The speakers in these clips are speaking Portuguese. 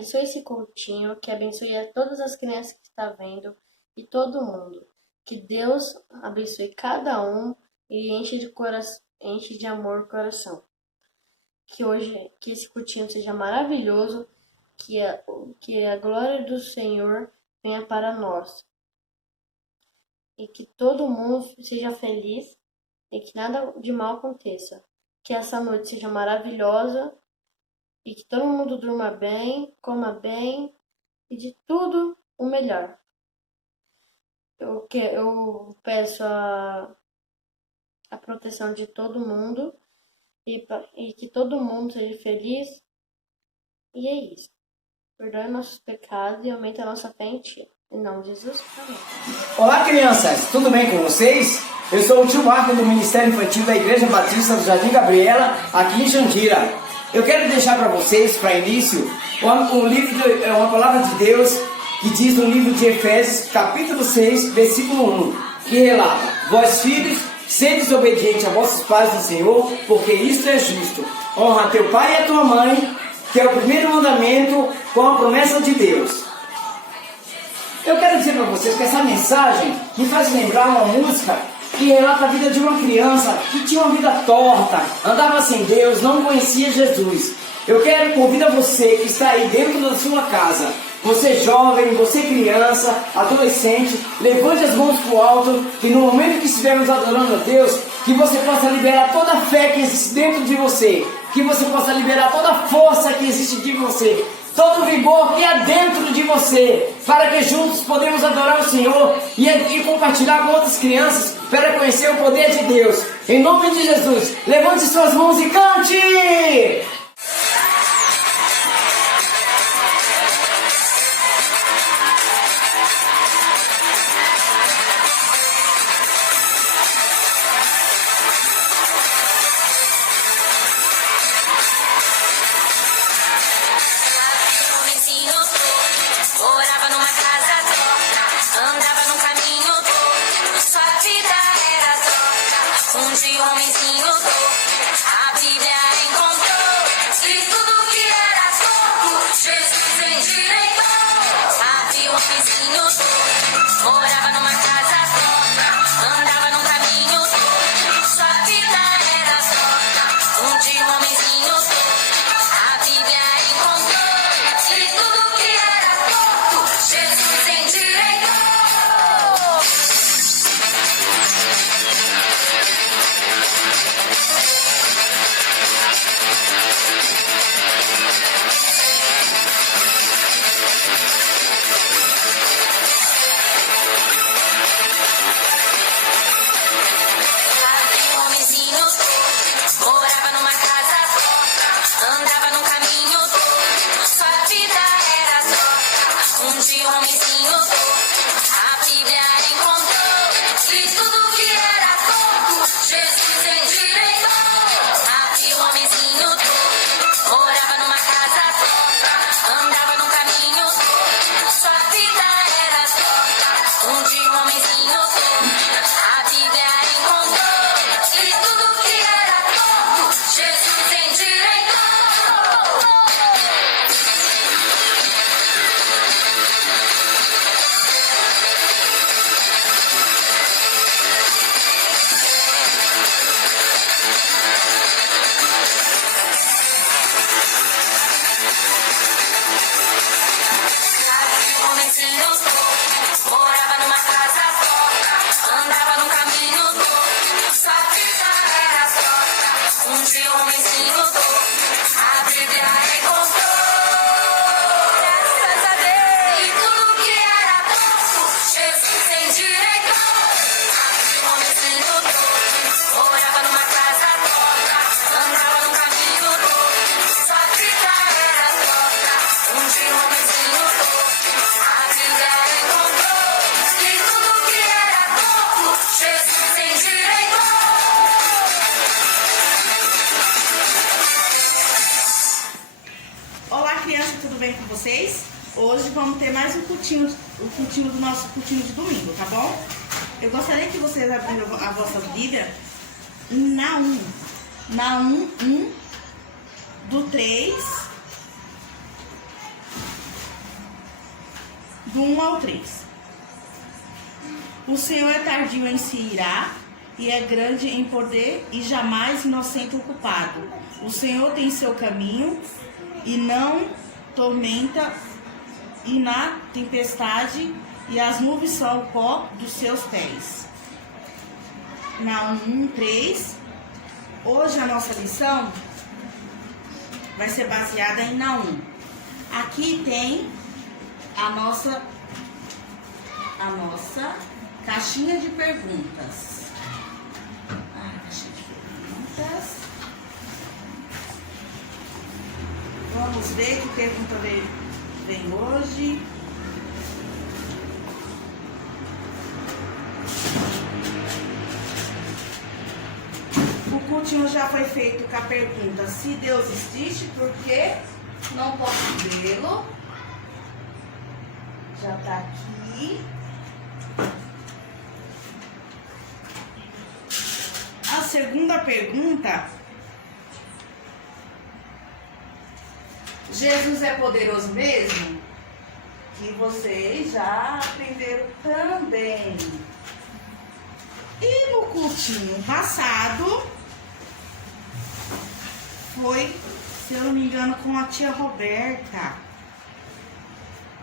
abençoe esse cultinho, que abençoe a todas as crianças que estão vendo e todo mundo. Que Deus abençoe cada um e enche de amor o coração. Que esse cultinho seja maravilhoso, que a glória do Senhor venha para nós. E que todo mundo seja feliz e que nada de mal aconteça. Que essa noite seja maravilhosa e que todo mundo durma bem, coma bem e de tudo o melhor. Eu peço a proteção de todo mundo e que todo mundo seja feliz. E é isso. Perdoe nossos pecados e aumente a nossa fé em Ti. Em nome de Jesus, amém. Olá, crianças, tudo bem com vocês? Eu sou o tio Marco do Ministério Infantil da Igreja Batista do Jardim Gabriela, aqui em Jandira. Eu quero deixar para vocês, para início, uma palavra de Deus que diz no livro de Efésios, capítulo 6, versículo 1, que relata: Vós, filhos, sedes obedientes a vossos pais no Senhor, porque isto é justo. Honra a teu pai e a tua mãe, que é o primeiro mandamento com a promessa de Deus. Eu quero dizer para vocês que essa mensagem me faz lembrar uma música que relata a vida de uma criança que tinha uma vida torta, andava sem Deus, não conhecia Jesus. Eu quero convidar você que está aí dentro da sua casa, você jovem, você criança, adolescente, levante as mãos para o alto, que no momento que estivermos adorando a Deus, que você possa liberar toda a fé que existe dentro de você, que você possa liberar toda a força que existe de você, todo o vigor que há dentro de você, para que juntos podemos adorar o Senhor e compartilhar com outras crianças para conhecer o poder de Deus. Em nome de Jesus, levante suas mãos e cante! Hoje vamos ter mais um cultinho do nosso cultinho de domingo, tá bom? Eu gostaria que vocês abrissem a vossa Bíblia Naum 1, do 3 do 1 ao 3. O Senhor é tardio em se irar, e é grande em poder, e jamais inocente o culpado. O Senhor tem seu caminho, e não tormenta, e na tempestade, e as nuvens são o pó dos seus pés. Naum 1:3. Hoje a nossa lição vai ser baseada em Naum. Aqui tem a nossa caixinha de perguntas. Caixinha de perguntas. Vamos ver que pergunta vem hoje. O cultinho já foi feito com a pergunta: se Deus existe, por que não posso vê-lo? Já tá aqui. A segunda pergunta: Jesus é poderoso mesmo? Que vocês já aprenderam também. E no cultinho passado foi, se eu não me engano, com a tia Roberta.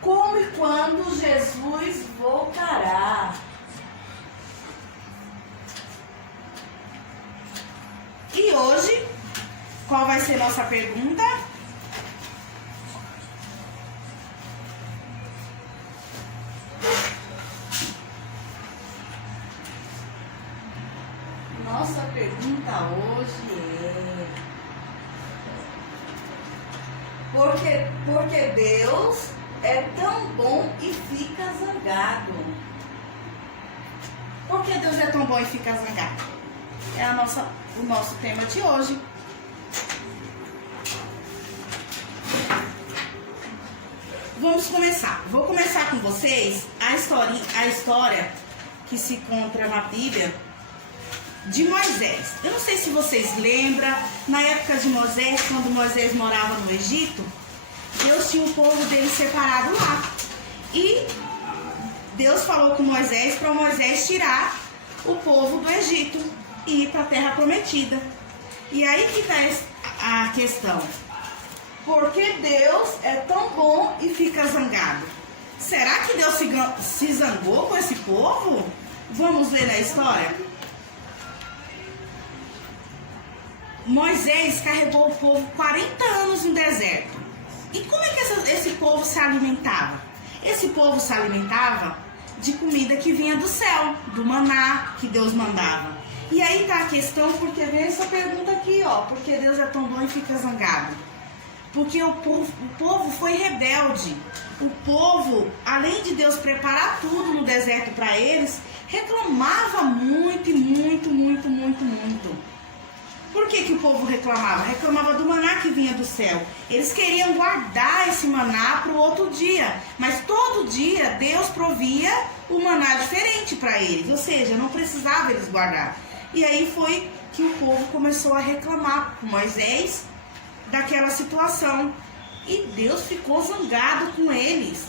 Como e quando Jesus voltará? E hoje, qual vai ser nossa pergunta? Nossa pergunta hoje é: porque Deus é tão bom e fica zangado? Por que Deus é tão bom e fica zangado? É o nosso tema de hoje. Vamos começar. Vou começar com vocês a história que se encontra na Bíblia de Moisés. Eu não sei se vocês lembram, na época de Moisés, quando Moisés morava no Egito, Deus tinha o povo dele separado lá. E Deus falou com Moisés para Moisés tirar o povo do Egito e ir para a terra prometida. E aí que está a questão: por que Deus é tão bom e fica zangado? Será que Deus se zangou com esse povo? Vamos ler na história? Moisés carregou o povo 40 anos no deserto. E como é que esse povo se alimentava? Esse povo se alimentava de comida que vinha do céu, do maná que Deus mandava. E aí tá a questão, porque vem essa pergunta aqui, ó: por que Deus é tão bom e fica zangado? Porque o povo foi rebelde. O povo, além de Deus preparar tudo no deserto para eles, reclamava muito. Por que o povo reclamava? Reclamava do maná que vinha do céu. Eles queriam guardar esse maná para o outro dia, mas todo dia Deus provia um maná diferente para eles, ou seja, não precisava eles guardar. E aí foi que o povo começou a reclamar com Moisés daquela situação. E Deus ficou zangado com eles.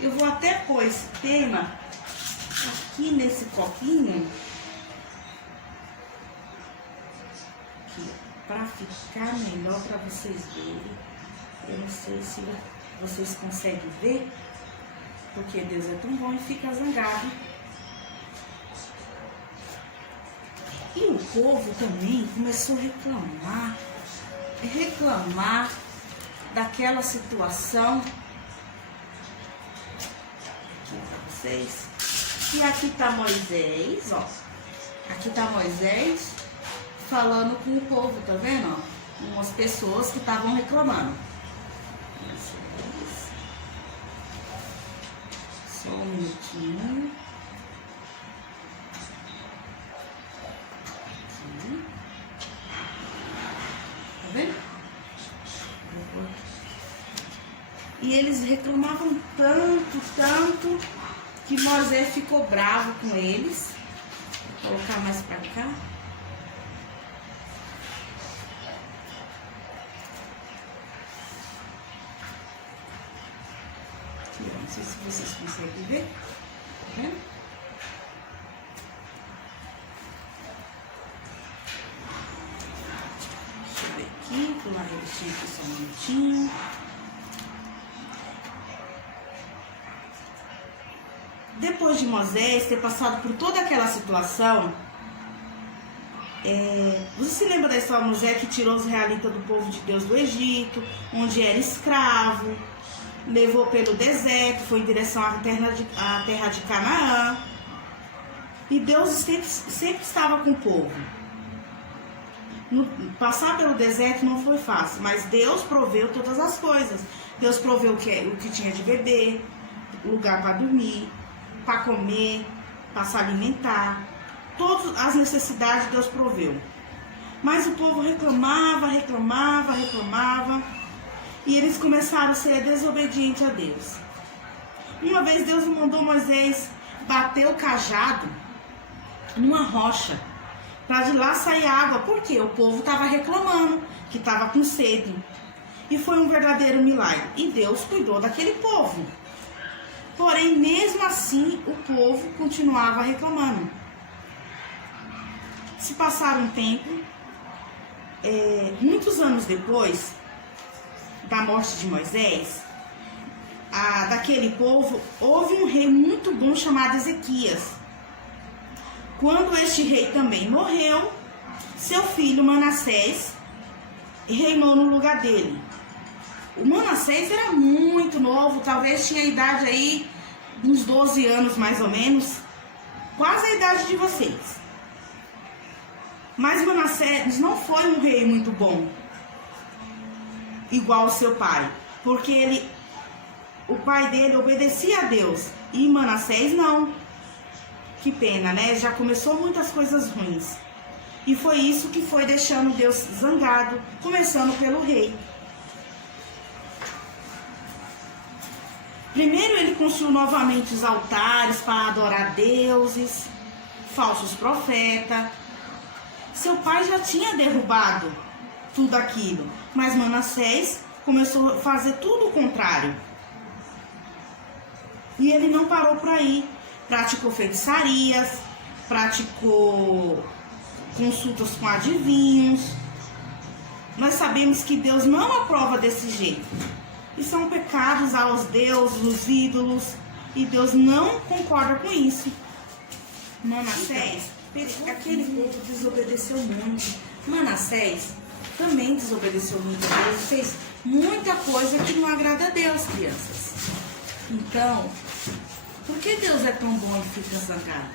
Eu vou até pôr esse tema aqui nesse copinho, para ficar melhor para vocês verem. Eu não sei se vocês conseguem ver, porque Deus é tão bom e fica zangado. E o povo também começou a reclamar daquela situação. Aqui para vocês. E aqui está Moisés, ó. Aqui está Moisés falando com o povo, tá vendo? Ó? Umas pessoas que estavam reclamando. Só um minutinho. Aqui. Tá vendo? E eles reclamavam tanto, que Moisés ficou bravo com eles. Vou colocar mais pra cá. Não sei se vocês conseguem ver. Tá vendo? Deixa eu ver aqui, pular ele aqui só um minutinho. Depois de Moisés ter passado por toda aquela situação, você se lembra da história de Moisés que tirou os israelitas do povo de Deus do Egito, onde era escravo, levou pelo deserto, foi em direção à terra de Canaã, e Deus sempre estava com o povo. Passar pelo deserto não foi fácil, mas Deus proveu todas as coisas. Deus proveu o que tinha de beber, lugar para dormir, para comer, para se alimentar. Todas as necessidades Deus proveu. Mas o povo reclamava, e eles começaram a ser desobedientes a Deus. Uma vez Deus mandou Moisés bater o cajado numa rocha, para de lá sair água, porque o povo estava reclamando, que estava com sede. E foi um verdadeiro milagre. E Deus cuidou daquele povo. Porém, mesmo assim, o povo continuava reclamando. Se passar um tempo, muitos anos depois da morte de Moisés, daquele povo, houve um rei muito bom chamado Ezequias. Quando este rei também morreu, seu filho Manassés reinou no lugar dele. O Manassés era muito novo, talvez tinha a idade aí, uns 12 anos mais ou menos, quase a idade de vocês. Mas Manassés não foi um rei muito bom, igual ao seu pai, porque o pai dele obedecia a Deus e Manassés não. Que pena, né? Já começou muitas coisas ruins. E foi isso que foi deixando Deus zangado, começando pelo rei. Primeiro ele construiu novamente os altares para adorar deuses, falsos profetas. Seu pai já tinha derrubado tudo aquilo, mas Manassés começou a fazer tudo o contrário. E ele não parou por aí. Praticou feitiçarias, praticou consultas com adivinhos. Nós sabemos que Deus não aprova desse jeito. E são pecados aos deuses, os ídolos, e Deus não concorda com isso. Manassés, aquele povo desobedeceu muito. Manassés também desobedeceu muito a Deus, fez muita coisa que não agrada a Deus, crianças. Então, por que Deus é tão bom e fica zangado?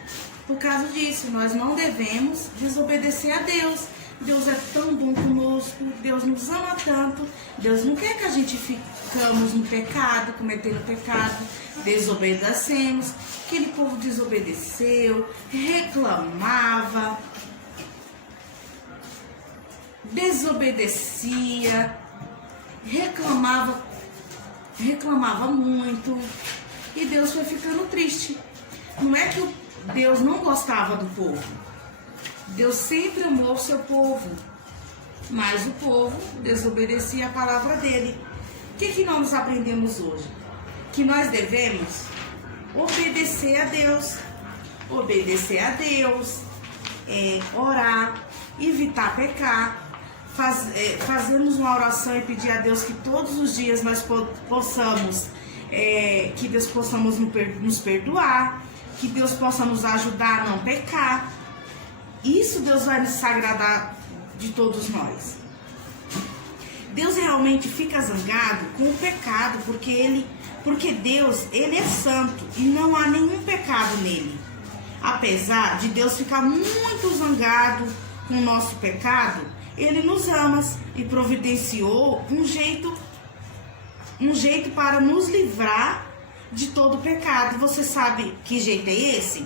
Por causa disso, nós não devemos desobedecer a Deus. Deus é tão bom conosco, Deus nos ama tanto, Deus não quer que a gente ficamos no pecado, cometendo pecado, desobedecemos. Aquele povo desobedeceu, reclamava, desobedecia, reclamava muito, e Deus foi ficando triste. Não é que Deus não gostava do povo. Deus sempre amou o seu povo, mas o povo desobedecia a palavra dele. O que nós aprendemos hoje? Que nós devemos obedecer a Deus. Obedecer a Deus, orar, evitar pecar, fazermos uma oração e pedir a Deus que todos os dias nós possamos, que Deus possa nos perdoar, que Deus possa nos ajudar a não pecar. Isso Deus vai nos agradar de todos nós. Deus realmente fica zangado com o pecado, porque Deus, Ele é santo e não há nenhum pecado nele. Apesar de Deus ficar muito zangado com o nosso pecado, Ele nos ama e providenciou um jeito para nos livrar de todo pecado. Você sabe que jeito é esse?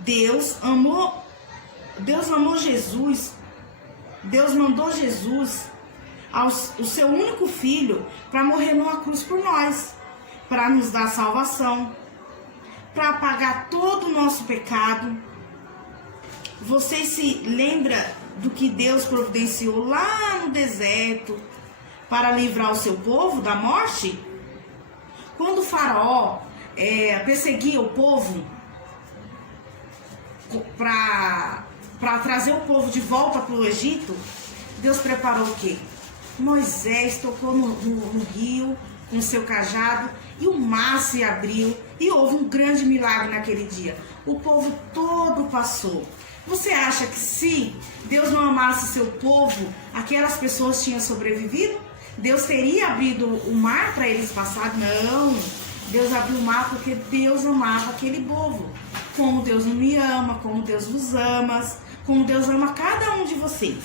Deus amou Jesus. Deus mandou Jesus, o seu único filho, para morrer numa cruz por nós, para nos dar salvação, para apagar todo o nosso pecado. Você se lembra do que Deus providenciou lá no deserto para livrar o seu povo da morte? Quando o faraó perseguia o povo para trazer o povo de volta para o Egito, Deus preparou o quê? Moisés tocou no rio com seu cajado e o mar se abriu e houve um grande milagre naquele dia. O povo todo passou. Você acha que se Deus não amasse seu povo, aquelas pessoas tinham sobrevivido? Deus teria abrido o mar para eles passarem? Não. Deus abriu o mar porque Deus amava aquele povo. Como Deus não me ama, como Deus vos ama, como Deus ama cada um de vocês.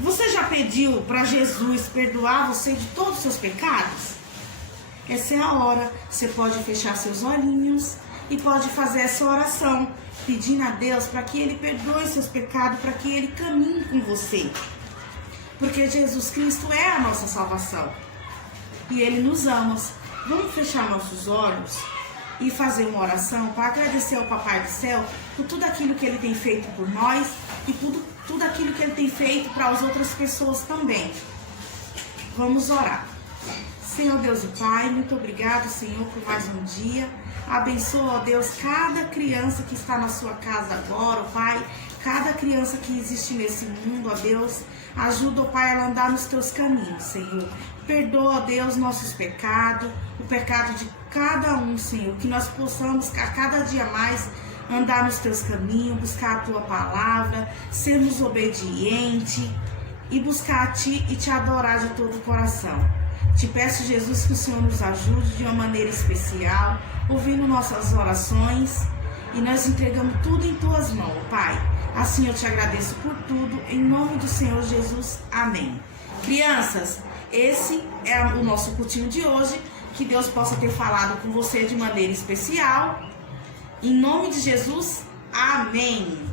Você já pediu para Jesus perdoar você de todos os seus pecados? Essa é a hora. Você pode fechar seus olhinhos e pode fazer essa oração, pedindo a Deus para que Ele perdoe seus pecados, para que Ele caminhe com você. Porque Jesus Cristo é a nossa salvação e Ele nos ama. Vamos fechar nossos olhos e fazer uma oração para agradecer ao Papai do Céu por tudo aquilo que Ele tem feito por nós e por tudo aquilo que Ele tem feito para as outras pessoas também. Vamos orar. Senhor Deus e Pai, muito obrigado, Senhor, por mais um dia. Abençoa, ó Deus, cada criança que está na sua casa agora, ó Pai, cada criança que existe nesse mundo, ó Deus. Ajuda, ó Pai, a andar nos teus caminhos, Senhor. Perdoa, ó Deus, nossos pecados, o pecado de cada um, Senhor. Que nós possamos a cada dia mais andar nos teus caminhos, buscar a tua palavra, sermos obedientes e buscar a ti e te adorar de todo o coração. Te peço, Jesus, que o Senhor nos ajude de uma maneira especial, ouvindo nossas orações, e nós entregamos tudo em tuas mãos, Pai. Assim eu te agradeço por tudo, em nome do Senhor Jesus. Amém. Crianças, esse é o nosso cultinho de hoje. Que Deus possa ter falado com você de maneira especial. Em nome de Jesus, amém.